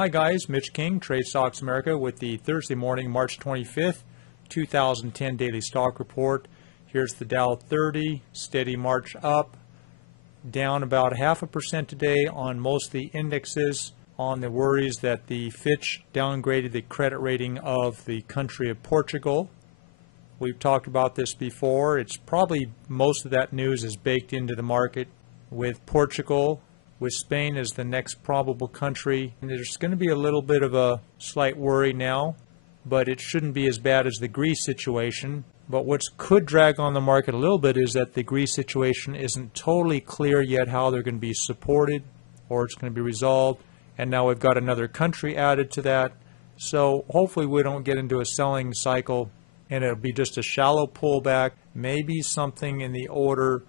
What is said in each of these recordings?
Hi guys, Mitch King, Trade Stocks America with the Thursday morning, March 25th, 2010 daily stock report. Here's the Dow 30, steady march up, down about 0.5% today on most of the indexes on the worries that the Fitch downgraded the credit rating of the country of Portugal. We've talked about this before. It's probably most of that news is baked into the market with Portugal, with Spain as the next probable country. And there's going to be a little bit of a slight worry now, but it shouldn't be as bad as the Greece situation. But what could drag on the market a little bit is that the Greece situation isn't totally clear yet how they're going to be supported or it's going to be resolved. And now we've got another country added to that. So hopefully we don't get into a selling cycle and it'll be just a shallow pullback, maybe something in the order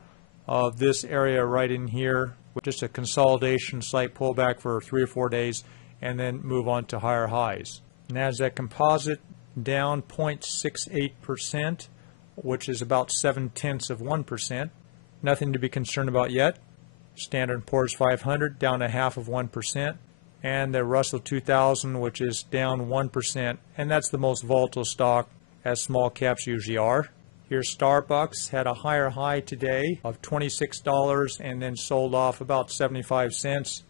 of this area right in here, with just a consolidation, slight pullback for 3 or 4 days, and then move on to higher highs. NASDAQ Composite down 0.68%, which is about 0.7%. Nothing to be concerned about yet. Standard & Poor's 500 down 0.5%, and the Russell 2000, which is down 1%, and that's the most volatile stock, as small caps usually are. Here's Starbucks, had a higher high today of $26 and then sold off about 75 cents.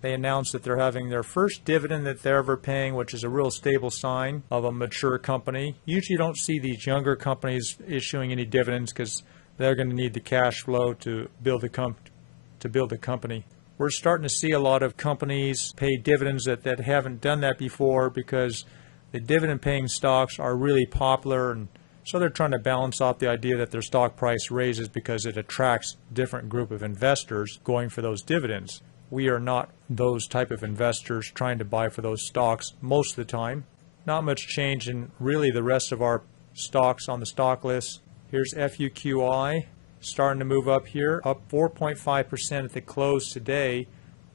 They announced that they're having their first dividend that they're ever paying, which is a real stable sign of a mature company. Usually you don't see these younger companies issuing any dividends because they're going to need the cash flow to build the company. We're starting to see a lot of companies pay dividends that haven't done that before because the dividend-paying stocks are really popular, and so they're trying to balance off the idea that their stock price raises because it attracts a different group of investors going for those dividends. We are not those type of investors trying to buy for those stocks most of the time. Not much change in really the rest of our stocks on the stock list. Here's FUQI starting to move up here, up 4.5% at the close today,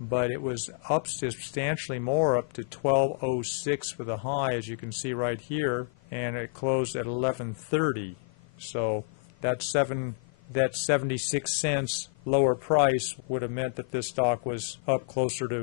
but it was up substantially more, up to 1206 for the high, as you can see right here, and it closed at 1130. So that 76 cents lower price would have meant that this stock was up closer to 8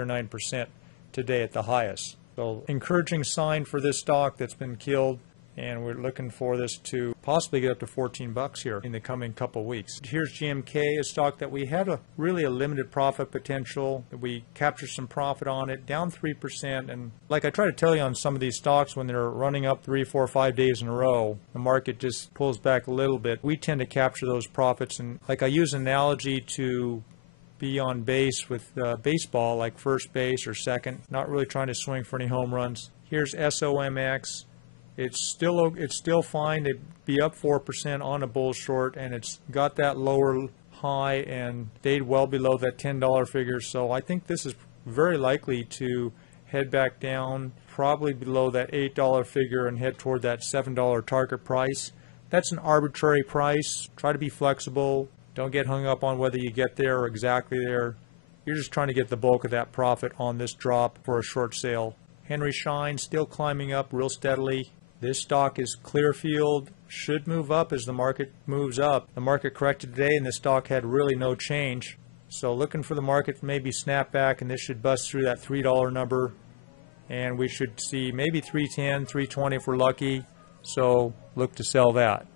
or 9% today at the highest. So encouraging sign for this stock that's been killed, and we're looking for this to possibly get up to 14 bucks here in the coming couple weeks. Here's GMK, a stock that we had a limited profit potential. We captured some profit on it, down 3%. And like I try to tell you on some of these stocks, when they're running up 3, 4, 5 days in a row, the market just pulls back a little bit. We tend to capture those profits. And like I use an analogy to be on base with baseball, like first base or second, not really trying to swing for any home runs. Here's SOMX. It's still fine to be up 4% on a bull short, and it's got that lower high and stayed well below that $10 figure. So I think this is very likely to head back down, probably below that $8 figure, and head toward that $7 target price. That's an arbitrary price. Try to be flexible. Don't get hung up on whether you get there or exactly there. You're just trying to get the bulk of that profit on this drop for a short sale. Henry Schein still climbing up real steadily. This stock is Clearfield, should move up as the market moves up. The market corrected today and this stock had really no change. So looking for the market to maybe snap back, and this should bust through that $3 number. And we should see maybe 310, 320 if we're lucky. So look to sell that.